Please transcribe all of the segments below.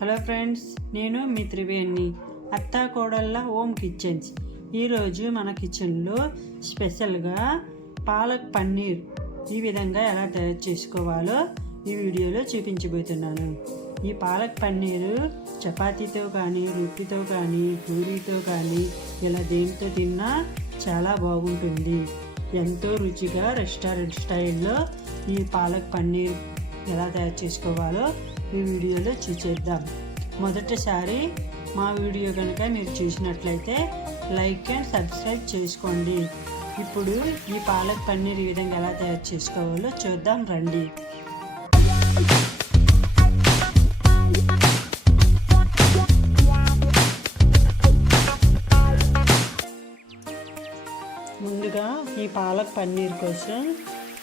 Hello friends నేను మీ త్రివేణి అత్తా కోడళ్ళ home kitchens. ఈరోజు మన కిచెన్లో స్పెషల్గా పాలక్ పన్నీర్ ఈ విధంగా ఎలా తయారు చేసుకోవాలో ఈ వీడియోలో చూపించబోతున్నాను. ఈ పాలక్ పన్నీరు చపాతీతో కానీ రొట్టితో కానీ పూరీతో కానీ ఇలా దేనితో తిన్నా చాలా బాగుంటుంది. ఎంతో రుచిగా రెస్టారెంట్ స్టైల్లో ఈ పాలక్ పన్నీర్ ఎలా తయారు చేసుకోవాలో ఈ వీడియోలో చూసేద్దాం మొదటిసారి మా వీడియో కనుక మీరు చూసినట్లయితే లైక్ అండ్ సబ్స్క్రైబ్ చేసుకోండి. ఇప్పుడు ఈ పాలక్ పన్నీర్ ఈ విధంగా ఎలా తయారు చేసుకోవాలో చూద్దాం రండి. ముందుగా ఈ పాలక్ పన్నీర్ కోసం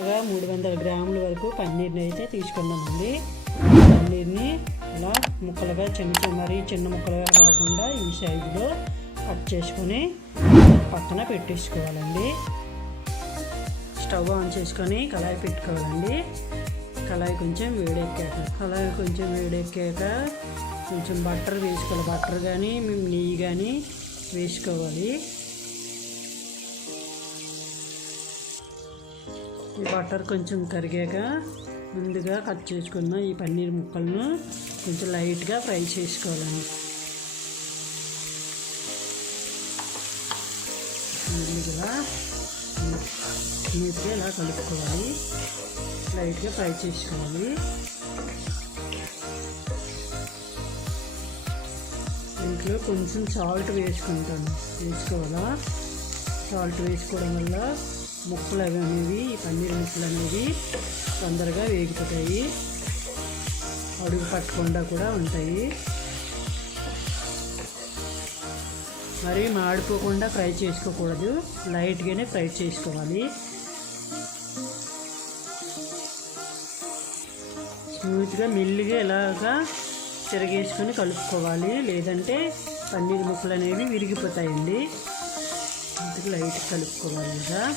ఒక మూడు వందల గ్రాముల వరకు పన్నీర్ని అయితే తీసుకున్నామండి పన్నీర్ని ఇలా ముక్కలుగా చిన్న చిన్న మరీ చిన్న ముక్కలుగా కాకుండా ఈ సైజులో కట్ చేసుకొని పక్కన పెట్టేసుకోవాలండి. స్టవ్ ఆన్ చేసుకొని కళాయి పెట్టుకోవాలండి. కళాయి కొంచెం వేడెక్కాక కళాయి కొంచెం వేడెక్కాక కొంచెం బటర్ వేసుకోవాలి. బటర్ కానీ మేము నెయ్యి కానీ వేసుకోవాలి. ఈ బటర్ కొంచెం కరిగాక ముందుగా కట్ చేసుకున్న ఈ పన్నీర్ ముక్కలను కొంచెం లైట్గా ఫ్రై చేసుకోవాలండి. ముందుగా నీట్గా ఇలా కలుపుకోవాలి. లైట్గా ఫ్రై చేసుకోవాలి. దీంట్లో కొంచెం సాల్ట్ వేసుకుంటాను. వేసుకోవాలా? సాల్ట్ వేసుకోవడం వల్ల ముక్కలు అవి అనేవి పన్నీర్ ముక్కలు అనేవి తొందరగా వేగిపోతాయి అడుగు పట్టకుండా కూడా ఉంటాయి. మరి మాడిపోకుండా ఫ్రై చేసుకోకూడదు. లైట్గానే ఫ్రై చేసుకోవాలి. స్మూత్గా మెల్లిగా ఇలాగా తిరగేసుకొని కలుపుకోవాలి. లేదంటే పన్నీర్ ముక్కలు అనేవి విరిగిపోతాయండి. అందుకు లైట్ కలుపుకోవాలి కదా.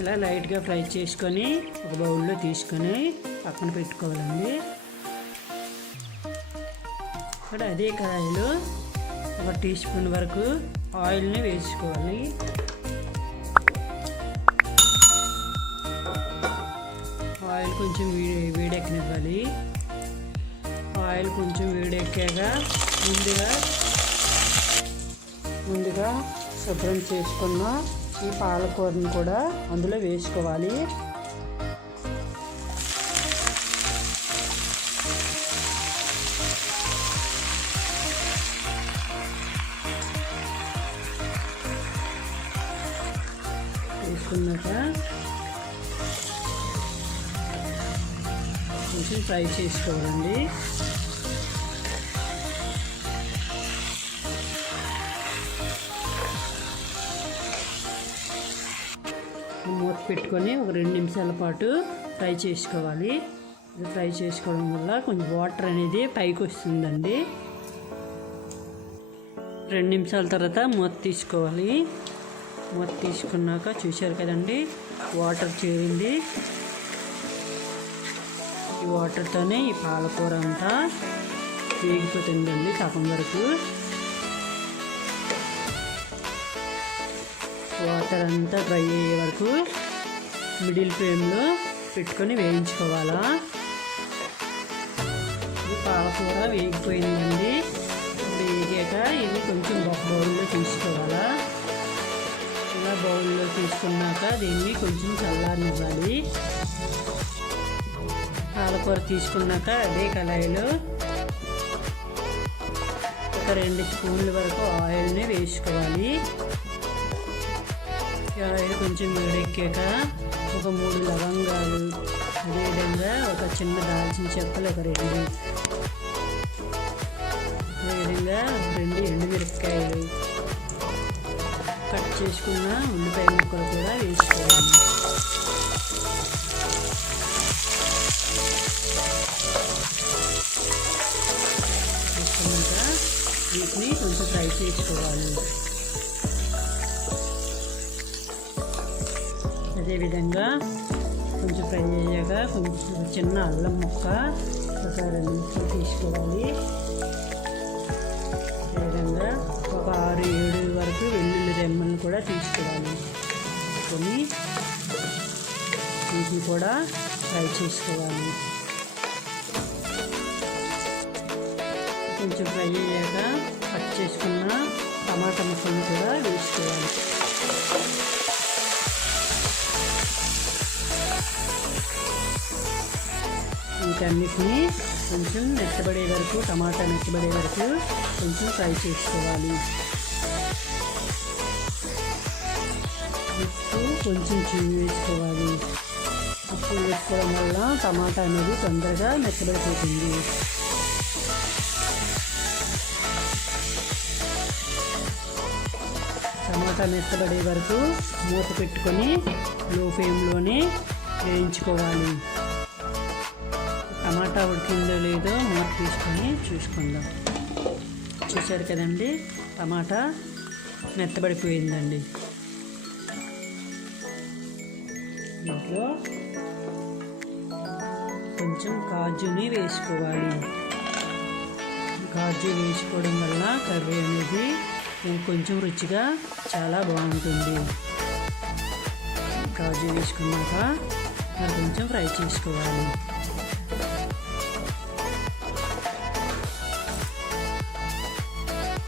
ఇలా లైట్గా ఫ్రై చేసుకొని ఒక బౌల్లో తీసుకొని పక్కన పెట్టుకోవాలండి. ఇక్కడ అదే కడాయిలో ఒక టీ స్పూన్ వరకు ఆయిల్ని వేసుకోవాలి. ఆయిల్ కొంచెం వే వేడెక్కనివ్వాలి. ఆయిల్ కొంచెం వేడెక్కాక ముందుగా ముందుగా శుభ్రం చేసుకున్న ఈ పాలకూరని కూడా అందులో వేసుకోవాలి. వేసుకున్నాక కొంచెం ఫ్రై చేసుకోవాలండి. పెట్టుకొని ఒక రెండు నిమిషాల పాటు ఫ్రై చేసుకోవాలి. ఇది ఫ్రై చేసుకోవడం వల్ల కొంచెం వాటర్ అనేది పైకి వస్తుందండి. రెండు నిమిషాల తర్వాత మూత తీసుకోవాలి. మూత తీసుకున్నాక చూశారు కదండి వాటర్ చేరింది. ఈ వాటర్తోనే ఈ పాలకూర అంతా వేగిపోతుందండి సగం వరకు. వాటర్ అంతా డ్రై అయ్యే వరకు మిడిల్ ఫ్లేమ్లో పెట్టుకొని వేయించుకోవాలా. ఇది పాలకూర వేగిపోయిందండి వేగాక ఇది కొంచెం ఒక బౌల్లో తీసుకోవాలా. ఇలా బౌల్లో తీసుకున్నాక దీన్ని కొంచెం చల్లారనివ్వాలి. పాలకూర తీసుకున్నాక అదే కళాయిలో ఒక రెండు స్పూన్ల వరకు ఆయిల్ని వేసుకోవాలి. ఆయిల్ కొంచెం వేడెక్కాక ఒక మూడు లవంగాలు అదేవిధంగా ఒక చిన్న దాల్చిన చెక్కలు ఒక రెండు అదేవిధంగా రెండు ఎండుమిరపకాయలు కట్ చేసుకున్న ఉల్లిపాయ ముక్కలు కూడా వేసుకోవాలి. వీటిని కొంచెం ఫ్రై చేసుకోవాలి. అదేవిధంగా కొంచెం ఫ్రై అయ్యాక కొంచెం చిన్న అల్లం ముక్క ఒక రెండు ముక్కలు తీసుకోవాలి. అదేవిధంగా ఒక ఆరు ఏడు వరకు వెల్లుల్లి రెమ్మలను కూడా తీసుకోవాలి. తీసుకొని వీటిని కూడా ఫ్రై చేసుకోవాలి. కొంచెం ఫ్రై అయ్యాక కట్ చేసుకున్న టమాటా ముక్కలను కూడా వేసుకోవాలి. వీటన్నిటిని కొంచెం మెత్తబడే వరకు టమాటా మెత్తబడే వరకు కొంచెం ఫ్రై చేసుకోవాలి. ఉప్పు కొంచెం చివి వేసుకోవాలి. ఉప్పు వేసుకోవడం వల్ల టమాటా అనేది తొందరగా మెత్తబడిపోతుంది టమాటా మెత్తబడే వరకు మూత పెట్టుకొని లో ఫ్లేమ్లోనే వేయించుకోవాలి. టమాటా ఉడికిందో లేదో మూత తీసుకొని చూసుకుందాం. చూశారు కదండి టమాటా మెత్తబడిపోయిందండి. దీంట్లో కొంచెం కాజుని వేసుకోవాలి. కాజు వేసుకోవడం వల్ల కర్రీ అనేది కొంచెం రుచిగా చాలా బాగుంటుంది. కాజు వేసుకున్నాక కొంచెం ఫ్రై చేసుకోవాలి.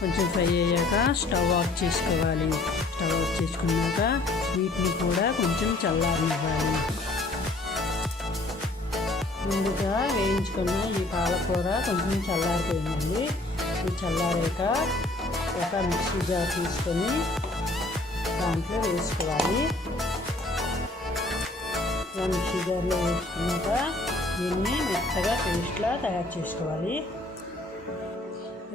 కొంచెం ఫ్రై అయ్యాక స్టవ్ ఆఫ్ చేసుకోవాలి. స్టవ్ ఆఫ్ చేసుకున్నాక వీటిని కూడా కొంచెం చల్లారనివ్వాలి. ముందుగా వేయించుకున్న ఈ పాలకూర కొంచెం చల్లారిపోయిందండి. ఈ చల్లారాక ఒక మిక్సీ జార్ తీసుకొని దాంట్లో వేసుకోవాలి. మిక్సీ జార్లో వేసుకున్నాక దీన్ని మెత్తగా పేస్ట్లా తయారు చేసుకోవాలి.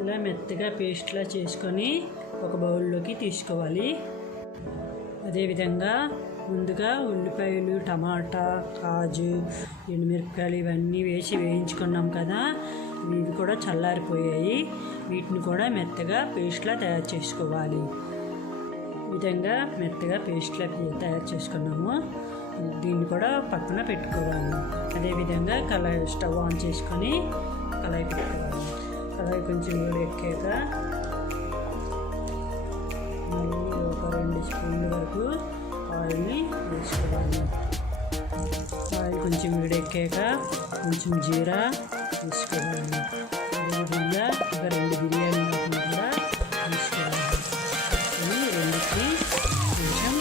ఇలా మెత్తగా పేస్ట్లా చేసుకొని ఒక బౌల్లోకి తీసుకోవాలి. అదేవిధంగా ముందుగా ఉల్లిపాయలు టమాటా కాజు ఎండుమిరపకాయలు ఇవన్నీ వేసి వేయించుకున్నాం కదా ఇవి కూడా చల్లారిపోయాయి. వీటిని కూడా మెత్తగా పేస్ట్లా తయారు చేసుకోవాలి. ఈ విధంగా మెత్తగా పేస్ట్లా తయారు చేసుకున్నాము. దీన్ని కూడా పక్కన పెట్టుకోవాలి. అదేవిధంగా కళాయి స్టవ్ ఆన్ చేసుకొని కళాయి పెట్టుకోవాలి. కదా కొంచెం వేడి ఎక్కాక మళ్ళీ ఒక రెండు స్పూన్ల వరకు ఆయిల్ని వేసుకోవాలి. ఆయిల్ కొంచెం వేడెక్కాక కొంచెం జీరా వేసుకోవాలి. అదేవిధంగా ఒక రెండు బిర్యానీ ఆకులు కూడా వేసుకోవాలి. రెండుకి కొంచెం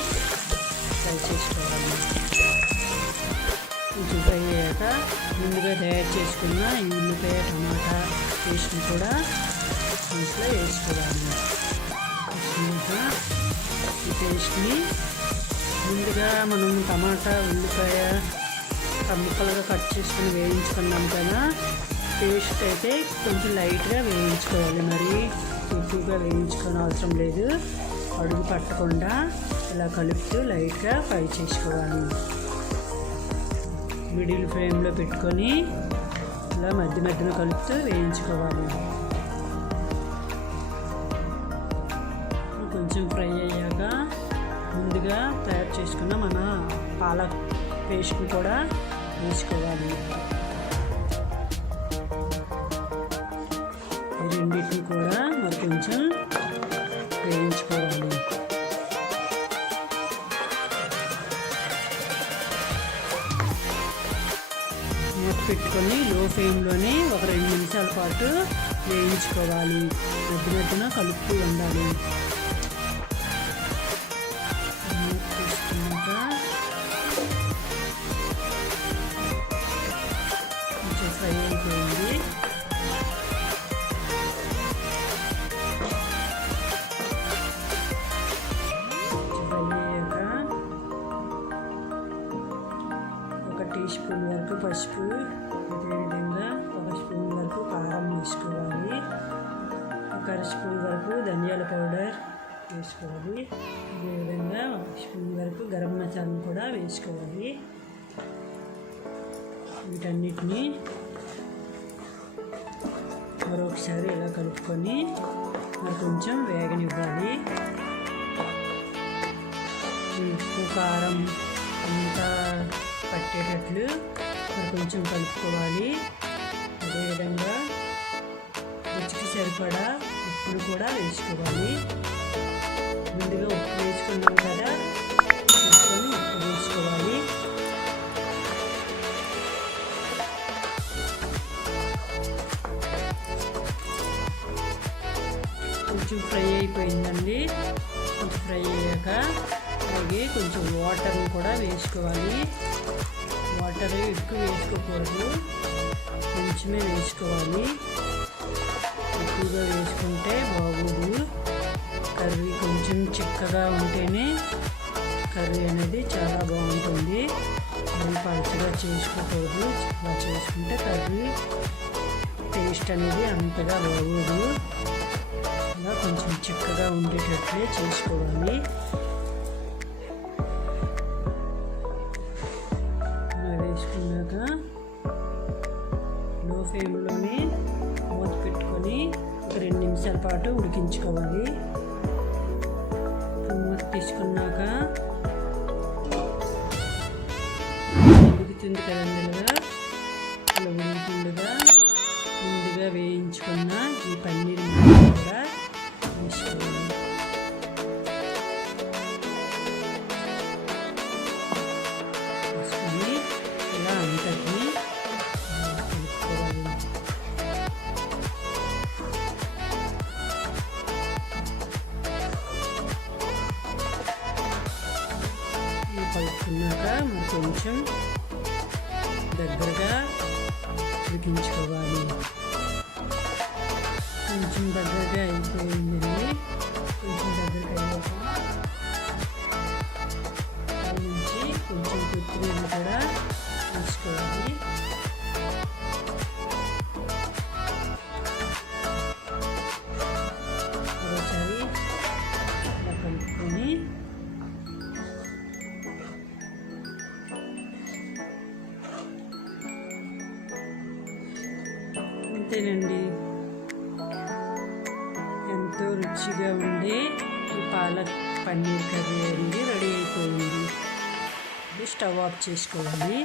ఫ్రై చేసుకోవాలి. కొంచెం ఫ్రై అయ్యాక ముందుగా తయారు చేసుకున్న ఈ ఉల్లిపాయ టమాటా పేస్ట్ని కూడా దీంట్లో వేసుకోవాలి. ఇంకా ఈ పేస్ట్ని ముందుగా మనం టమాటా ఉల్లిపాయ ముక్కలుగా కట్ చేసుకుని వేయించుకున్నాం కదా పేస్ట్ అయితే కొంచెం లైట్గా వేయించుకోవాలి. మరి ఎక్కువగా వేయించుకోని అవసరం లేదు. అడుగు పట్టకుండా ఇలా కలుపుతూ లైట్గా ఫ్రై చేసుకోవాలి. మిడిల్ ఫ్లేమ్లో పెట్టుకొని ఇలా మధ్య మధ్యలో కలుపుతూ వేయించుకోవాలి. కొంచెం ఫ్రై అయ్యాక ముందుగా తయారు చేసుకున్న మన పాలక్ పేస్ట్ని కూడా వేసుకోవాలి. రెండింటిని కూడా మరి కొంచెం పెట్టుకొని లో ఫ్లేమ్లోనే ఒక రెండు నిమిషాల పాటు వేయించుకోవాలి. మధ్య మధ్యన కలుపుతూ ఉండాలి. టీ స్పూన్ వరకు పసుపు అదేవిధంగా ఒక స్పూన్ వరకు కారం వేసుకోవాలి. ఒక అర స్పూన్ వరకు ధనియాల పౌడర్ వేసుకోవాలి. అదేవిధంగా ఒక స్పూన్ వరకు గరం మసాలా కూడా వేసుకోవాలి. వీటన్నిటిని మరొకసారి ఇలా కలుపుకొని మరి కొంచెం వేగనివ్వాలి. ఉప్పు కారం అంతా పట్టేటట్లు కొంచెం కలుపుకోవాలి. అదేవిధంగా సరిపడా ఉప్పును కూడా వేసుకోవాలి. ముందుగా ఉప్పు వేసుకున్నాం కదా ఉప్పు వేసుకోవాలి. కొంచెం ఫ్రై అయిపోయిందండి. కొంచెం ఫ్రై అయ్యాక అలాగే కొంచెం వాటర్ని కూడా వేసుకోవాలి. వాటర్ ఎక్కువ వేసుకోకూడదు. కొంచెమే వేసుకోవాలి. ఎక్కువగా వేసుకుంటే బాగోదు. కర్రీ కొంచెం చిక్కగా ఉంటేనే కర్రీ అనేది చాలా బాగుంటుంది. అది పలుచగా చేసుకోకూడదు. అలా చేసుకుంటే కర్రీ టేస్ట్ అనేది అంతగా బాగోదు. అలా కొంచెం చిక్కగా ఉండేటట్లే చేసుకోవాలి. ఉడికించుకోవాలి మూత తీసుకున్నాక. ఉడుకుతుంది కదా. కలుపుకున్నాక మరి కొంచెం దగ్గరగా ఉడికించుకోవాలి. కొంచెం దగ్గరగా అయిపోయిందండి. కొంచెం దగ్గరగా అయిపోయింది. నుంచి కొంచెం కొత్తిమీర కూడా వేసుకోవాలి. ఎంతో రుచిగా ఉండే ఈ పాలక్ పన్నీర్ కర్రీ అనేది రెడీ అయిపోయింది. స్టవ్ ఆఫ్ చేసుకోవాలి.